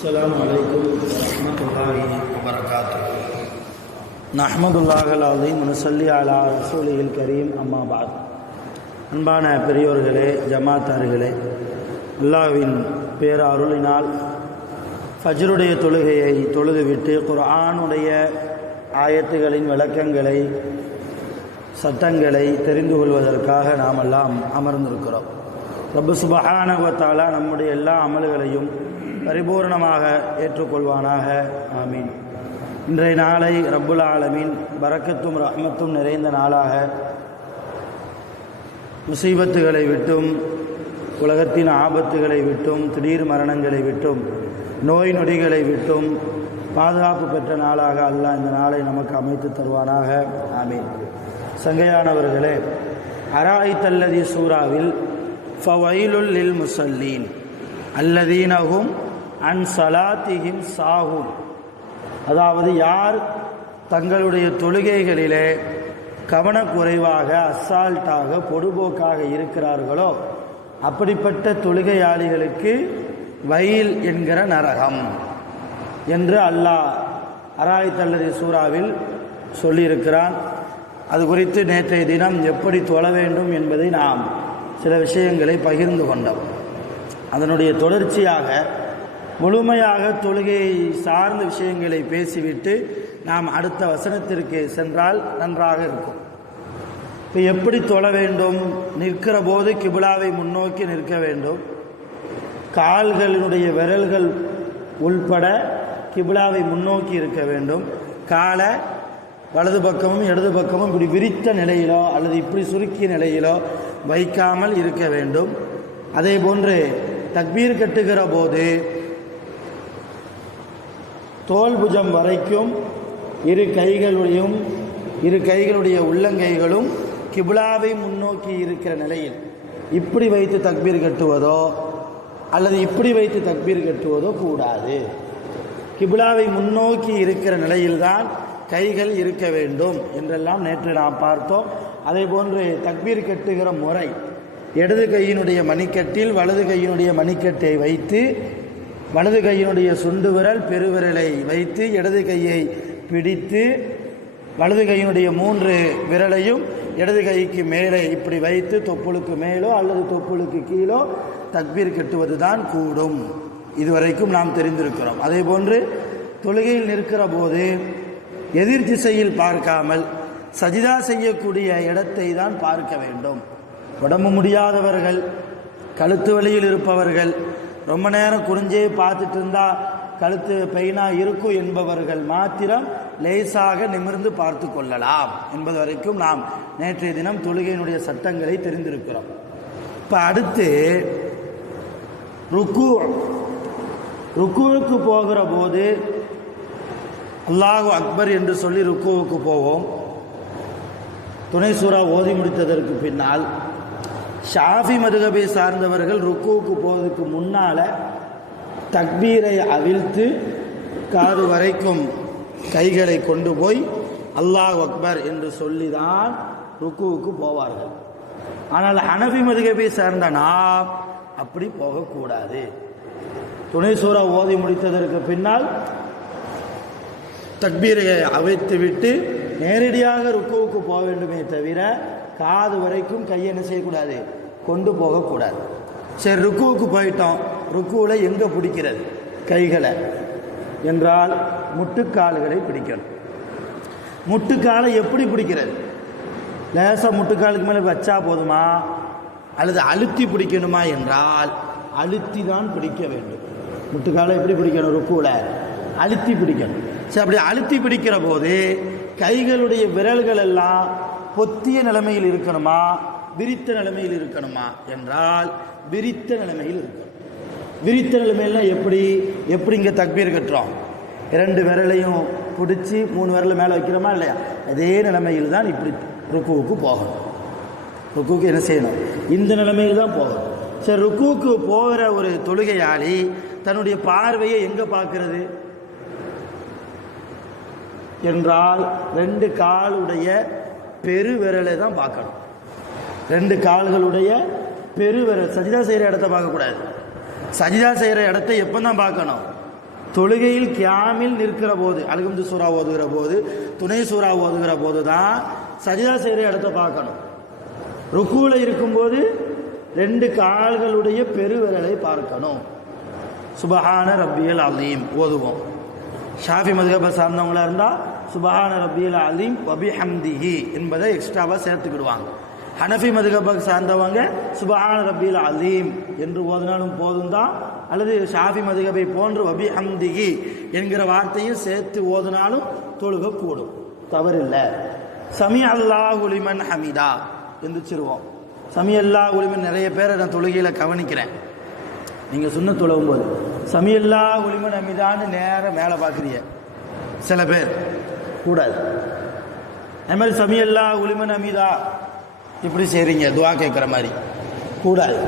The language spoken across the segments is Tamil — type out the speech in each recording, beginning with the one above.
السلام عليكم ورحمة الله وبركاته نحمد الله العظيم ونصلي على رسوله الكريم أما بعد அன்பான பெரியோர்களே, ஜமாத்தார்களே, அல்லாஹ்வின் பேரருளினால் ஃபஜ்ருடைய தொழுகையை தொழுதுவிட்டு குர்ஆனுடைய ஆயத்துகளின் விளக்கங்களை சட்டங்களை தெரிந்து கொள்வதற்காக நாம் எல்லாம் அமர்ந்திருக்கிறோம். ரப்பு சுப்ஹானஹு வ தஆலா நம்முடைய எல்லா அமல்களையும் பரிபூர்ணமாக ஏற்றுக்கொள்வானாக. ஆமீன். இன்றைய நாளை ரப்புல் ஆலமீன் பரக்கத்தும் ரஹ்மத்தும் நிறைந்த நாளாக முசீபத்துகளை விட்டும், உலகத்தின் ஆபத்துகளை விட்டும், திடீர் மரணங்களை விட்டும், நோய் நொடிகளை விட்டும் பாதுகாப்பு பெற்ற நாளாக அல்லாஹ் இந்த நாளை நமக்கு அமைத்து தருவானாக. ஆமீன். சங்கையானவர்களே, அராய்தல்லதி சூராவில் ஃபவைலுல் லில் முஸல்லீன் அல்லதீனஹும் அன் ஸலாத்திஹிம் சாஹூன், அதாவது யார் தங்களுடைய தொழுகைகளிலே கவனக்குறைவாக, அசால்ட்டாக, பொடுபோக்காக இருக்கிறார்களோ அப்படிப்பட்ட தொழுகையாளிகளுக்கு வயல் என்கிற நரகம் என்று அல்லாஹ் அராய்தல்லதி சூராவில் சொல்லியிருக்கிறான். அது குறித்து நேற்றைய தினம் எப்படி தொழ வேண்டும் என்பதை நாம் சில விஷயங்களை பகிர்ந்து கொண்டோம். அதனுடைய தொடர்ச்சியாக முழுமையாக தொழுகையை சார்ந்த விஷயங்களை பேசிவிட்டு நாம் அடுத்த வசனத்திற்கு சென்றால் நன்றாக இருக்கும். இப்போ எப்படி தொழ வேண்டும்? நிற்கிற போது கிபிலாவை முன்னோக்கி நிற்க வேண்டும். கால்களினுடைய விரல்கள் உள்பட கிபிலாவை முன்னோக்கி இருக்க வேண்டும். காலை வலது பக்கமும் இடது பக்கமும் இப்படி விரித்த நிலையிலோ அல்லது இப்படி சுருக்கிய நிலையிலோ வைக்காமல் இருக்க வேண்டும். அதே போன்று தக்பீர் கட்டுகிற போது தோல் புஜம் வரைக்கும் இரு கைகளுடைய உள்ளங்கைகளும் கிபிலாவை முன்னோக்கி இருக்கிற நிலையில் இப்படி வைத்து தக்பீர் கட்டுவதோ அல்லது இப்படி வைத்து தக்பீர் கட்டுவதோ கூடாது. கிபிலாவை முன்னோக்கி இருக்கிற நிலையில்தான் கைகள் இருக்க வேண்டும் என்றெல்லாம் நேற்று நாம் பார்த்தோம். அதே போன்று தக்பீர் கட்டுகிற முறை, இடது கையினுடைய மணிக்கட்டில் வலது கையினுடைய மணிக்கட்டை வைத்து, வலது கையினுடைய சுண்டு விரல் பெருவிரலை வைத்து, இடது கையை பிடித்து, வலது கையினுடைய 3 விரலையும் இடது கைக்கு மேலே இப்படி வைத்து தொப்புளுக்கு மேலோ அல்லது தொப்புளுக்கு கீழோ தக்பீர் கட்டுவது தான் கூடும். இதுவரைக்கும் நாம் தெரிந்திருக்கிறோம். அதே போன்று தொழுகையில் நிற்கிற போது எதிர் திசையில் பார்க்காமல் சஜிதா செய்யக்கூடிய இடத்தை தான் பார்க்க வேண்டும். உடம்பு முடியாதவர்கள், கழுத்து வலியில் இருப்பவர்கள், ரொம்ப நேரம் குனிஞ்சே பார்த்துட்டு இருந்தால் கழுத்து பெயினாக இருக்கும் என்பவர்கள் மாத்திரம் லேசாக நிமிர்ந்து பார்த்து கொள்ளலாம் என்பது வரைக்கும் நாம் நேற்றைய தினம் தொழுகையினுடைய சட்டங்களை தெரிந்திருக்கிறோம். இப்போ அடுத்து ருக்குவுக்கு போகிற போது அல்லாஹு அக்பர் என்று சொல்லி ருக்குவுக்கு போவோம். துணை சூரா ஓதி முடித்ததற்கு பின்னால் ஷாஃபி மதுஹபை சார்ந்தவர்கள் ருக்குவுக்கு போவதற்கு முன்னால் தக்பீரை அவிழ்த்து காது வரைக்கும் கைகளை கொண்டு போய் அல்லாஹ் அக்பர் என்று சொல்லிதான் ருக்குவுக்கு போவார்கள். ஆனால் ஹனஃபி மதுஹபை சார்ந்த நாம் அப்படி போகக்கூடாது. துணை சூரா ஓதி முடித்ததற்கு பின்னால் தக்பீரை அவிழ்த்து விட்டு நேரடியாக ருக்குவுக்கு போக வேண்டுமே தவிர காது வரைக்கும் கையை என்ன செய்யக்கூடாது, கொண்டு போகக்கூடாது. சரி, ருக்குவுக்கு போயிட்டோம். ருக்குவில் எங்கே பிடிக்கிறது கைகளை என்றால் முட்டுக்கால்களை பிடிக்கணும். முட்டுக்காலை எப்படி பிடிக்கிறது? லேசாக முட்டுக்காலுக்கு மேலே வச்சா போதுமா அல்லது அழுத்தி பிடிக்கணுமா என்றால் அழுத்தி தான் பிடிக்க வேண்டும். முட்டுக்காலை எப்படி பிடிக்கணும்? ருக்குவில் அழுத்தி பிடிக்கணும். சரி, அப்படி அழுத்தி பிடிக்கிற போது கைகளுடைய விரல்கள் எல்லாம் பொத்திய நிலைமையில் இருக்கணுமா, விரித்த நிலைமையில் இருக்கணுமா என்றால் விரித்த நிலைமையில் இருக்கணும். விரித்த நிலைமையில்னா எப்படி இங்கே தக்பீர் கட்டுறோம், 2 விரலையும் பிடிச்சி 3 விரலை மேலே வைக்கிறோமா இல்லையா, அதே நிலைமையில் தான் இப்படி ருக்குவுக்கு போகணும். ருக்குவுக்கு என்ன செய்யணும்? இந்த நிலைமையில் தான் போகணும். சரி, ருக்குவுக்கு போகிற ஒரு தொழுகையாளி தன்னுடைய பார்வையை எங்கே பார்க்கிறது என்றால் 2 காலுடைய பெருவிரலை தான் பார்க்கணும். 2 கால்களுடைய பெருவிரல். சஜிதா செய்கிற இடத்த பார்க்கக்கூடாது. சஜிதா செய்கிற இடத்தை எப்போ தான் பார்க்கணும்? தொழுகையில் கியாமில் நிற்கிற போது, அல்ஹம்து சூரா ஓதுகிற போது, துணை சூரா ஓதுகிற போது தான் சஜிதா செய்கிற இடத்த பார்க்கணும். ருக்குல இருக்கும்போது 2 கால்களுடைய பெருவிரலை பார்க்கணும். சுபஹான ரப்பியல் அலீம் ஓதுவோம். ஷாஃபி மதுஹபை சார்ந்தவங்களா இருந்தால் சுபஹான ரப்பியல் அலீம் வபிஹம்திஹி என்பதை எக்ஸ்ட்ராவாக சேர்த்துக்கிடுவாங்க. ஹனஃபி மதுஹபை சார்ந்தவங்க சுபஹான ரப்பியல் அலீம் என்று ஓதினாலும் போதும் தான், அல்லது ஷாஃபி மதுஹபை போன்று வபிஹம்திஹி என்கிற வார்த்தையும் சேர்த்து ஓதினாலும் தொழுக கூடும், தவறில்லை. சமி அல்லாஹு லிமன் ஹமிதா எந்திரிச்சிருவோம். சமி அல்லாஹு லிமன் நிறைய பேரை நான் தொழுகையில் கவனிக்கிறேன். நீங்கள் சுன்ன தொழுவும் போது சமி அல்லாஹு லிமன் ஹமிதான்னு நேரம் மேலே பார்க்குறீங்க. சில பேர் கூடாது. அதுமாதிரி சமி அல்லாஹு லிமன் ஹமிதா இப்படி செய்கிறீங்க, துவா கேட்குற மாதிரி கூடாது.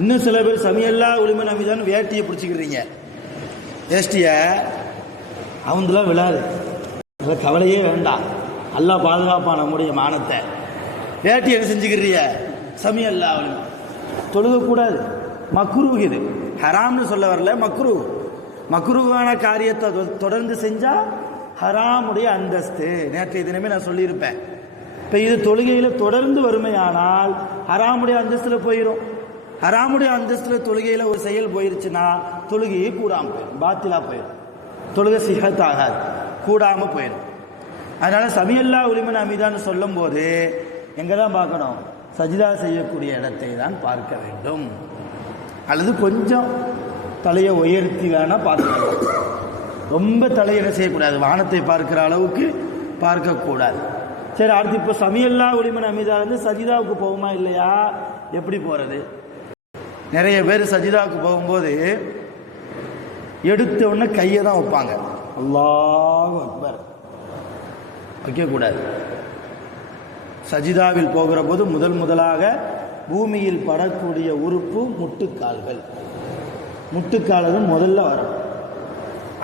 இன்னும் சில பேர் சமி அல்லாஹு லிமன் ஹமிதான்னு வேட்டியை பிடிச்சிக்கிறீங்க. வேஷ்டியை அவங்களாம் விழாது, அதில் கவலையே வேண்டாம். அல்லாஹ் பாதுகாப்பான் நம்முடைய மானத்தை. வேட்டி என்ன செஞ்சுக்கிறீங்க? சமி அல்லாஹ் தொழுகக்கூடாது. மக்ரூஹ், இது ஹராம்னு சொல்ல வரல, மக்ரூஹ். மக்ரூஹான காரியத்தை தொடர்ந்து செஞ்சால் ஹராமுடைய அந்தஸ்து. நேற்றைய தினமே நான் சொல்லியிருப்பேன். இப்போ இது தொழுகையில் தொடர்ந்து வறுமையானால் ஹராமுடைய அந்தஸ்தில் போயிடும். ஹராமுடைய அந்தஸ்தில் தொழுகையில் ஒரு செயல் போயிருச்சுன்னா தொழுகையே கூடாமல் போயிடும், பாத்திலாக போயிடும். தொழுகை சிஹத் ஆகாது, கூடாமல் போயிடும். அதனால் சமி அல்லாஹு லிமன் ஹமிதான்னு சொல்லும் போது எங்கே தான் பார்க்கணும்? சஜிதா செய்யக்கூடிய இடத்தை தான் பார்க்க வேண்டும். அல்லது கொஞ்சம் தலையை உயர்த்தி வேணால் பார்த்துக்கலாம். ரொம்ப தலையை என்ன செய்யக்கூடாது? வானத்தை பார்க்குற அளவுக்கு பார்க்கக்கூடாது. சரி, அடுத்து இப்போ சமி அல்லாஹு லிமன் ஹமிதா வந்து சஜிதாவுக்கு போகுமா இல்லையா? எப்படி போகிறது? நிறைய பேர் சஜிதாவுக்கு போகும்போது எடுத்த உடனே கையை தான் வைப்பாங்க. அல்லாஹு அக்பர் வைக்கக்கூடாது. சஜிதாவில் போகிற போது முதலாக பூமியில் படக்கூடிய உறுப்பு முட்டுக்கால்கள். முட்டுக்கால்கள் முதல்ல வரும்.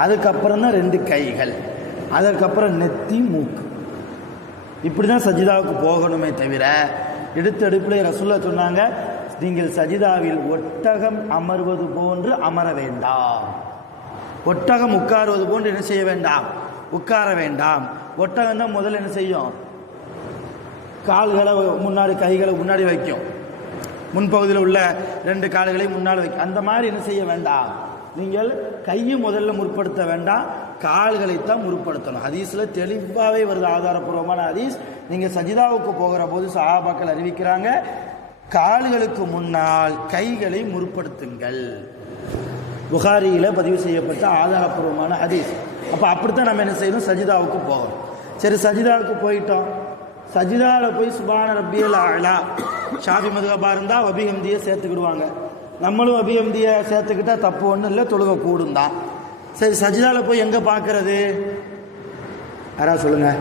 அதுக்கப்புறம் தான் 2 கைகள், அதற்கப்புறம் நெத்தி, மூக்கு. இப்படி தான் சஜிதாவுக்கு போகணுமே தவிர எடுத்தெடுப்பில் ரசூலுல்லாஹ் சொன்னாங்க, நீங்கள் சஜிதாவில் ஒட்டகம் அமர்வது போன்று அமர வேண்டாம். ஒட்டகம் உட்காருவது போன்று என்ன செய்ய வேண்டாம்? உட்கார வேண்டாம். ஒட்டகம் தான் முதல்ல என்ன செய்யும்? கால்களை முன்னாடி, கைகளை முன்னாடி வைக்கும். முன்பகுதியில் உள்ள 2 கால்களை முன்னால் வைக்கும். அந்த மாதிரி என்ன செய்ய வேண்டாம்? நீங்கள் கையை முதல்ல முற்படுத்த வேண்டாம், கால்களைத்தான் முற்படுத்தணும். ஹதீஸில் தெளிவாகவே வருது, ஆதாரப்பூர்வமான ஹதீஸ். நீங்கள் சஜிதாவுக்கு போகிற போது சஹாபாக்கள் அறிவிக்கிறாங்க, கால்களுக்கு முன்னால் கைகளை முற்படுத்துங்கள். புகாரியில் பதிவு செய்யப்பட்ட ஆதாரப்பூர்வமான ஹதீஸ். அப்போ அப்படித்தான் நம்ம என்ன செய்யணும்? சஜிதாவுக்கு போகணும். சரி, சஜிதாவுக்கு போயிட்டோம். சஜிதாவில் போய் சுபான ரப்பியல் அலா, ஷாஃபி மதுஹபா இருந்தால் வபிஹம்தியை சேர்த்துக்கிடுவாங்க. நம்மளும் வபிஹம்தியை சேர்த்துக்கிட்டால் தப்பு ஒன்றும் இல்லை, தொழுகை கூடும் தான். சரி, சஜிதாவில் போய் எங்கே பார்க்கறது? யாராவது சொல்லுங்கள்.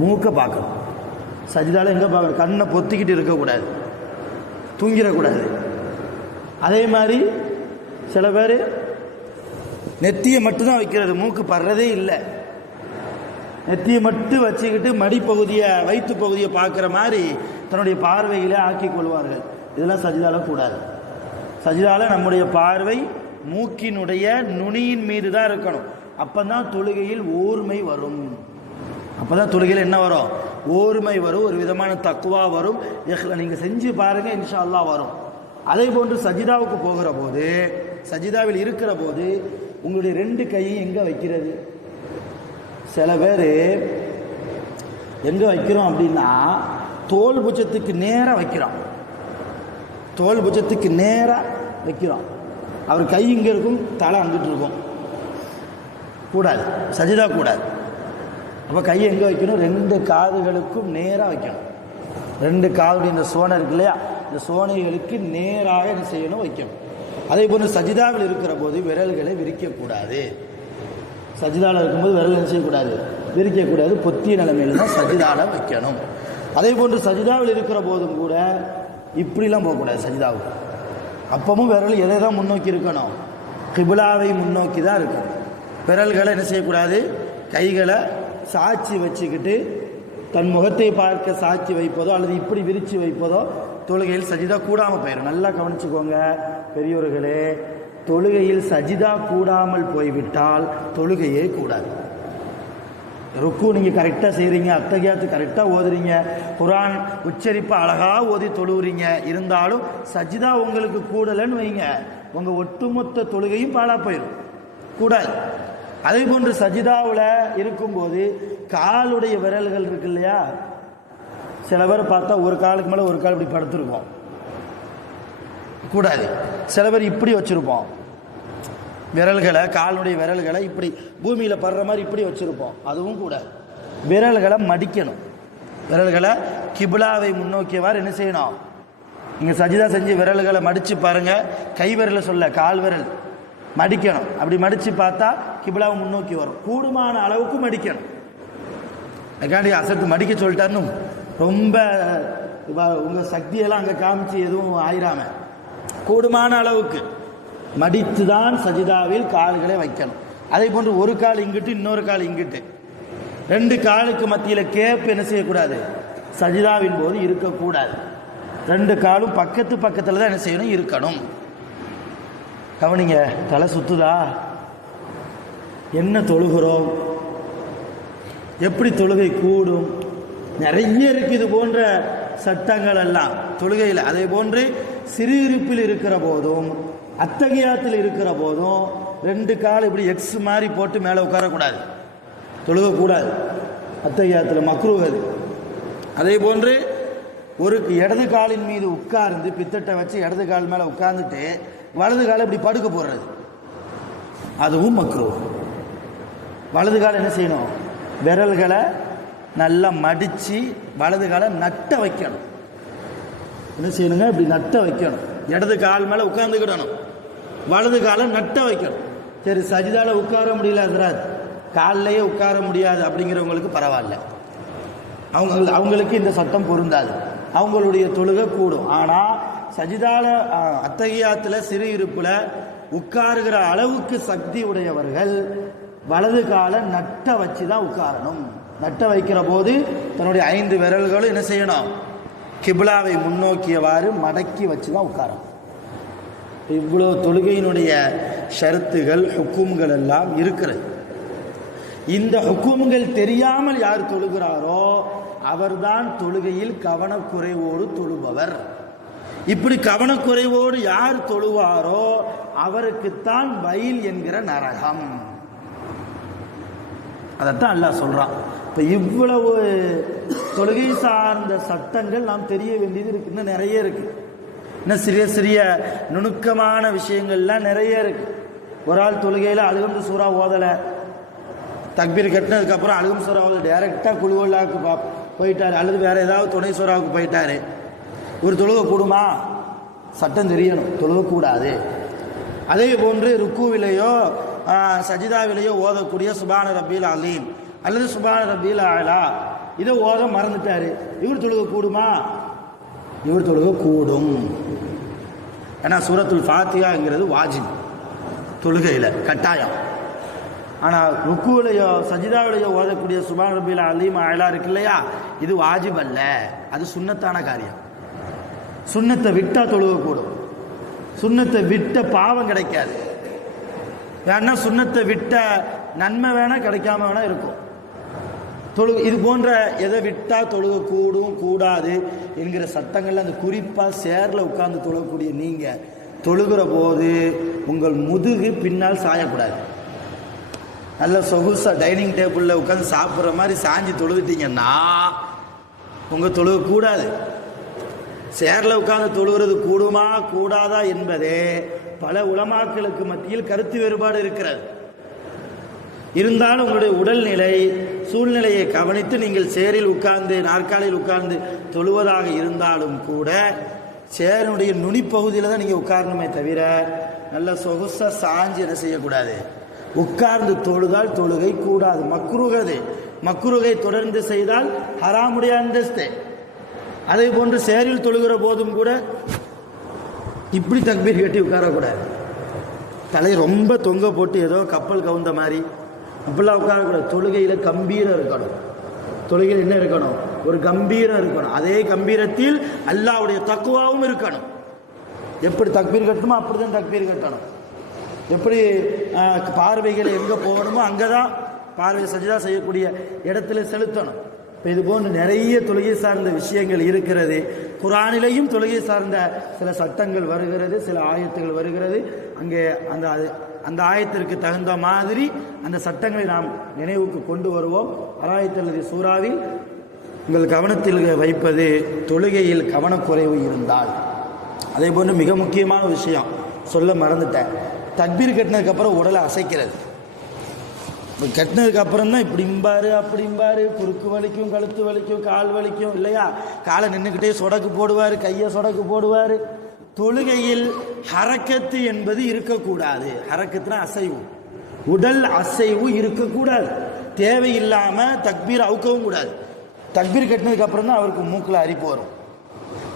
மூக்கை பார்க்கணும். சஜிதாவில் எங்கே பார்க்கணும்? கண்ணை பொத்திக்கிட்டு இருக்கக்கூடாது, தூங்கிடக்கூடாது. அதே மாதிரி சில பேர் நெத்தியை மட்டும்தான் வைக்கிறது, மூக்கு படுறதே இல்லை. நெத்தியை மட்டும் வச்சுக்கிட்டு மடிப்பகுதியை, வயிற்று பகுதியை பார்க்குற மாதிரி தன்னுடைய பார்வையிலே ஆக்கி கொள்வார்கள். இதெல்லாம் சஜிதாவில் கூடாது. சஜிதாவில் நம்முடைய பார்வை மூக்கினுடைய நுனியின் மீது தான் இருக்கணும். அப்போ தான் தொழுகையில் ஓர்மை வரும். அப்போ தான் தொழுகையில் என்ன வரும்? ஓர்மை வரும், ஒரு விதமான தக்குவா வரும். நீங்கள் செஞ்சு பாருங்கள், இன்ஷா அல்லாஹ் வரும். அதே போன்று சஜிதாவுக்கு போகிற போது, சஜிதாவில் இருக்கிற போது உங்களுடைய 2 கையும் எங்கே வைக்கிறது? சில பேர் எங்கே வைக்கிறோம் அப்படின்னா, தோல் புஜத்துக்கு நேராக வைக்கிறோம். தோல் புஜத்துக்கு நேராக வைக்கிறோம். அவர் கை இங்கே இருக்கும், தலை அங்கிட்டு இருக்கும். கூடாது, சஜிதா கூடாது. அப்போ கையை எங்கே வைக்கணும்? 2 காதுகளுக்கும் நேராக வைக்கணும். 2 காதுடைய இந்த சோனை இருக்கு இல்லையா, இந்த சோனைகளுக்கு நேராக என்ன செய்யணும்? வைக்கணும். அதே போன்று சஜிதாவில் இருக்கிற போது விரல்களை விரிக்கக்கூடாது. சஜிதாவில் இருக்கும்போது விரல் என்ன செய்யக்கூடாது? விரிக்கக்கூடாது. பொத்திய நிலைமையில் தான் சஜிதாவில் வைக்கணும். அதே போன்று சஜிதாவில் இருக்கிற போதும் கூட இப்படிலாம் போகக்கூடாது. சஜிதாவுக்கு அப்பவும் விரல் எதை தான் முன்னோக்கி இருக்கணும்? கிபிலாவை முன்னோக்கி தான் இருக்கணும். விரல்களை என்ன செய்யக்கூடாது? கைகளை சாட்சி வச்சுக்கிட்டு தன் முகத்தை பார்க்க சாட்சி வைப்பதோ அல்லது இப்படி விரித்து வைப்பதோ தொழுகையில் சஜிதா கூடாமல் போயிடும். நல்லா கவனிச்சுக்கோங்க பெரியோர்களே. தொழுகையில் சஜிதா கூடாமல் போய்விட்டால் தொழுகையே கூடாது. ருக்கு நீங்கள் கரெக்டாக செய்கிறீங்க, அத்தகையாத்து கரெக்டாக ஓதுறீங்க, குரான் உச்சரிப்பு அழகாக ஓதி தொழுவுறீங்க, இருந்தாலும் சஜிதா உங்களுக்கு கூடலைன்னு வைங்க, உங்கள் ஒட்டுமொத்த தொழுகையும் பாழா போயிடும், கூடாது. அதே போன்று சஜிதாவில் இருக்கும்போது காலுடைய விரல்கள் இருக்கு இல்லையா, சில பேர் பார்த்தா ஒரு காலுக்கு மேலே ஒரு கால் இப்படி படுத்துருப்போம், கூடாது. சில பேர் இப்படி வச்சுருப்போம், விரல்களை காலுடைய விரல்களை இப்படி பூமியில் படுற மாதிரி இப்படி வச்சுருப்போம், அதுவும் கூடாது. விரல்களை மடிக்கணும், விரல்களை கிபிலாவை முன்னோக்கியவாறு என்ன செய்யணும், நீங்கள் சஜிதா செஞ்சு விரல்களை மடித்து பாருங்கள், கை விரலை சொல்ல கால் விரல் மடிக்கணும். அப்படி மடித்து பார்த்தா கிபிலாவை முன்னோக்கி வரும். கூடுமான அளவுக்கு மடிக்கணும். அதுக்காண்டி அசத்து மடிக்க சொல்லிட்டாருன்னு ரொம்ப உங்கள் சக்தியெல்லாம் அங்கே காமிச்சு எதுவும் ஆயிராம கூடுமான அளவுக்கு மடித்து தான் சஜிதாவில் கால்களை வைக்கணும். அதே போன்று ஒரு கால் இங்கிட்டு இன்னொரு கால் இங்கிட்டு, ரெண்டு காலுக்கு மத்தியில் கேப் என்ன செய்யக்கூடாது, சஜிதாவின் போது இருக்கக்கூடாது. ரெண்டு காலும் பக்கத்து பக்கத்தில் தான் என்ன செய்யணும், இருக்கணும். கவனிங்க, தலை சுத்துதா, என்ன தொழுகிறோம், எப்படி தொழுகை கூடும், நிறைய இருக்கு இது போன்ற சட்டங்கள் எல்லாம் தொழுகையில். அதே போன்று சிறு இருப்பில் இருக்கிற போதும் அத்தகையாத்தில் இருக்கிற போதும் ரெண்டு கால் இப்படி எக்ஸ் மாதிரி போட்டு மேலே உட்காரக்கூடாது, தொழுகக்கூடாது. அத்தகையாத்தில் மக்ரூஹ் அது. அதே போன்று ஒரு இடது காலின் மீது உட்கார்ந்து பித்தட்டை வச்சு இடது கால் மேலே உட்கார்ந்துட்டு வலது காலை இப்படி படுக்க போடுறது, அதுவும் மக்ரூஹ். வலது காலை என்ன செய்யணும், விரல்களை நல்லா மடித்து வலது காலை நட்ட வைக்கணும். என்ன செய்யணுங்க, இப்படி நட்ட வைக்கணும். இடது கால் மேலே உட்கார்ந்துக்கிடணும், வலது காலை நட்ட வைக்கணும். சரி, சஜிதால உட்கார முடியல ஹஸ்ரத், காலிலேயே உட்கார முடியாது அப்படிங்கிறவங்களுக்கு பரவாயில்ல, அவங்களுக்கு இந்த சட்டம் பொருந்தாது, அவங்களுடைய தொழுகை கூடும். ஆனால் சஜிதால அத்தகையாத்தில் சிறு இருப்பில் உட்காருகிற அளவுக்கு சக்தி உடையவர்கள் வலது காலை நட்ட வச்சு தான் உட்காரணும். நட்ட வைக்கிற போது தன்னுடைய 5 விரல்களும் என்ன செய்யணும், கிபிலாவை முன்னோக்கியவாறு மடக்கி வச்சு தான் உட்காரணும். இவ்வளோ தொழுகையினுடைய ஷரத்துகள் ஹுக்கும்கள் எல்லாம் இருக்கிறது. இந்த ஹுக்கும்கள் தெரியாமல் யார் தொழுகிறாரோ அவர்தான் தொழுகையில் கவனக்குறைவோடு தொழுபவர். இப்படி கவனக்குறைவோடு யார் தொழுவாரோ அவருக்குத்தான் வயல் என்கிற நரகம். அதைத்தான் அல்லாஹ் சொல்றான். இப்போ இவ்வளவு தொழுகை சார்ந்த சட்டங்கள் நாம் தெரிய வேண்டியது இருக்கு, இன்னும் நிறைய இருக்கு. இன்னும் சிறிய சிறிய நுணுக்கமான விஷயங்கள்லாம் நிறைய இருக்கு. ஒரு ஆள் தொழுகையில் அல்ஹம்து சூரா ஓதலை, தக்பீர் கட்டினதுக்கப்புறம் அல்ஹம்து சூரா ஓதலை டைரெக்டாக குழுவல்லாவுக்கு போயிட்டாரு, அல்லது வேற ஏதாவது துணை சூறாவுக்கு போயிட்டாரு, ஒரு தொழுகை கூடுமா? சட்டம் தெரியணும், தொழுகை கூடாது. அதே போன்று ருக்குவிலேயோ சஜிதாவிலேயோ ஓதக்கூடிய சுபான ரப்பில் அலீம் அல்லது சுபான ரப்பில் ஆலா இதை ஓத மறந்துட்டாரு, இவர் தொழுகை கூடுமா? இவர் தொழுகை கூடும். ஏன்னா சூரத்துல் ஃபாத்திஹாங்கிறது வாஜிப், தொழுகையில் கட்டாயம். ஆனால் ருக்குவிலையோ சஜிதாவிலையோ ஓதக்கூடிய சுபான ரப்பில் அலீம் ஆலா இருக்கு இல்லையா, இது வாஜிப் அல்ல, அது சுன்னத்தான காரியம். சுன்னத்தை விட்டா தொழுகை கூடும், சுன்னத்தை விட்ட பாவம் கிடைக்காது. ஏன்னா சுன்னத்தை விட்ட நன்மை வேணா கிடைக்காம வேணா இருக்கும். இது போன்ற எதை விட்டா தொழுகை கூடும் கூடாது என்கிற சட்டங்கள்ல அந்த குறிப்பாக சேர்ல உட்கார்ந்து தொழக்கூடிய நீங்க தொழுகிற போது உங்கள் முதுகு பின்னால் சாயக்கூடாது. நல்ல சொகுசா டைனிங் டேபிளில் உட்காந்து சாப்பிட்ற மாதிரி சாஞ்சி தொழுதுட்டீங்கன்னா உங்க தொழுகை கூடாது. சேர்ல உட்கார்ந்து தொழுகிறது கூடுமா கூடாதா என்பதே பல உலமாக்களுக்கு மத்தியில் கருத்து வேறுபாடு இருக்கிறது. இருந்தாலும் உங்களுடைய உடல்நிலை சூழ்நிலையை கவனித்து நீங்கள் சேரில் உட்கார்ந்து நாற்காலியில் உட்கார்ந்து தொழுவதாக இருந்தாலும் கூட சேருடைய நுனிப்பகுதியில் தான் நீங்கள் உட்காரணுமே தவிர நல்ல சொகுசா சாஞ்சி என்ன செய்யக்கூடாது, உட்கார்ந்து தொழுதால் தொழுகை கூடாது, மக்ரூஹது. மக்ரூஹை தொடர்ந்து செய்தால் ஹராமுடைய அந்தஸ்து. அதே போன்று சேரில் தொழுகிற போதும் கூட இப்படி தக்பீர் கட்டி உட்காரக்கூடாது, தலை ரொம்ப தொங்க போட்டு ஏதோ கப்பல் கவுந்த மாதிரி அப்படிலாம் உட்காரக்கூடாது. தொழுகையில் கம்பீரம் இருக்கணும், தொழுகையில் என்ன இருக்கணும், ஒரு கம்பீரம் இருக்கணும். அதே கம்பீரத்தில் அல்லாஹ்வுடைய தக்வாவும் இருக்கணும். எப்படி தக்பீர் கட்டணுமோ அப்படிதான் தக்பீர் கட்டணும். எப்படி பார்வைகளை எங்கே போகணுமோ அங்கே தான் பார்வை சஜிதா செய்யக்கூடிய இடத்துல செலுத்தணும். இப்போ இது போன்று நிறைய தொழுகை சார்ந்த விஷயங்கள் இருக்கிறது. குர்ஆனிலேயும் தொழுகை சார்ந்த சில சட்டங்கள் வருகிறது, சில ஆயத்துகள் வருகிறது. அங்கே அந்த ஆயத்திற்கு தகுந்த மாதிரி அந்த சட்டங்களை நாம் நினைவுக்கு கொண்டு வருவோம். அராயத்தல்லதி சூறாவில் உங்கள் கவனத்தில் வைப்பது தொழுகையில் கவனக்குறைவு இருந்தால். அதே போன்று மிக முக்கியமான விஷயம் சொல்ல மறந்துட்டேன், தக்பீர் கட்டினதுக்கப்புறம் உடலை அசைக்கிறது. கட்டினதுக்கு அப்புறம் தான் இப்படிம்பாரு அப்படிம்பாரு, குறுக்கு வலிக்கும், கழுத்து வலிக்கும், கால் வலிக்கும் இல்லையா? காலை நின்றுக்கிட்டே சொடக்கு போடுவார், கையை சொடக்கு போடுவார். தொழுகையில் ஹரக்கத்து என்பது இருக்கக்கூடாது. ஹரக்கத்துனா அசைவு, உடல் அசைவு இருக்கக்கூடாது. தேவையில்லாமல் தக்பீர் அவுக்கவும் கூடாது. தக்பீர் கட்டினதுக்கு அப்புறம் தான் அவருக்கு மூக்கில் அரிப்பு வரும்.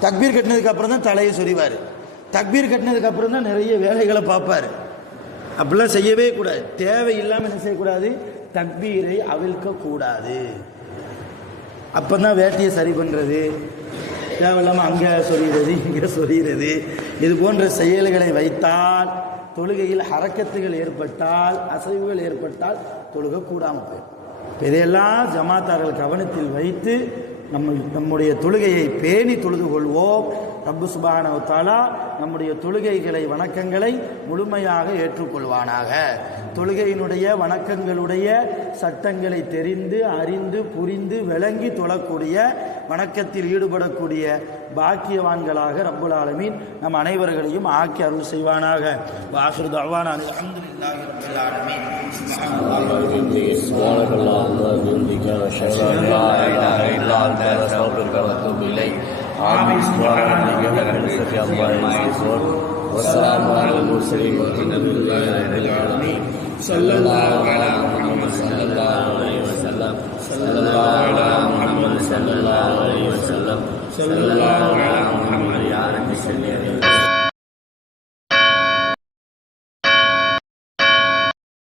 தக்பீர் கட்டினதுக்கு அப்புறம் தான் தலையை சொறிவார். தக்பீர் கட்டினதுக்கு அப்புறம் தான் நிறைய வேலைகளை பார்ப்பார். அப்படிலாம் செய்யவே கூடாது. தேவையில்லாமல் என்ன செய்யக்கூடாது? தக்பீரை அவிழ்க்கக்கூடாது. அப்போ தான் வேட்டையை சரி பண்ணுறது, தேவையில்லாமல் அங்கே சொல்கிறது இங்கே சொல்கிறது, இது போன்ற செயல்களை வைத்தால், தொழுகையில் ஹரக்கத்துகள் ஏற்பட்டால், அசைவுகள் ஏற்பட்டால் தொழுகை கூடாமல் போயிடும். இதையெல்லாம் ஜமாத்தார்கள் கவனத்தில் வைத்து நம்முடைய தொழுகையை பேணி தொழுது கொள்வோம். ரப்பு சுப்ஹானஹு வ தஆலா நம்முடைய தொழுகைகளை, வணக்கங்களை முழுமையாக ஏற்றுக்கொள்வானாக. தொழுகையினுடைய வணக்கங்களுடைய சட்டங்களை தெரிந்து அறிந்து புரிந்து விளங்கி தொழக்கூடிய, வணக்கத்தில் ஈடுபடக்கூடிய பாக்கியவான்களாக ரப்புல் ஆலமீன் நம் அனைவர்களையும் ஆக்கி அருள் செய்வானாக. வாஹிரு தஅவானா அல்ஹம்துலில்லாஹி ரப்பில் ஆலமீன். آمين. سبحان ربك رب العزة عما يصفون والسلام على المرسلين والحمد لله رب العالمين. صلى الله على محمد صلى الله عليه وسلم. صلى الله على محمد صلى الله عليه وسلم. صلى الله على محمد يا رب صل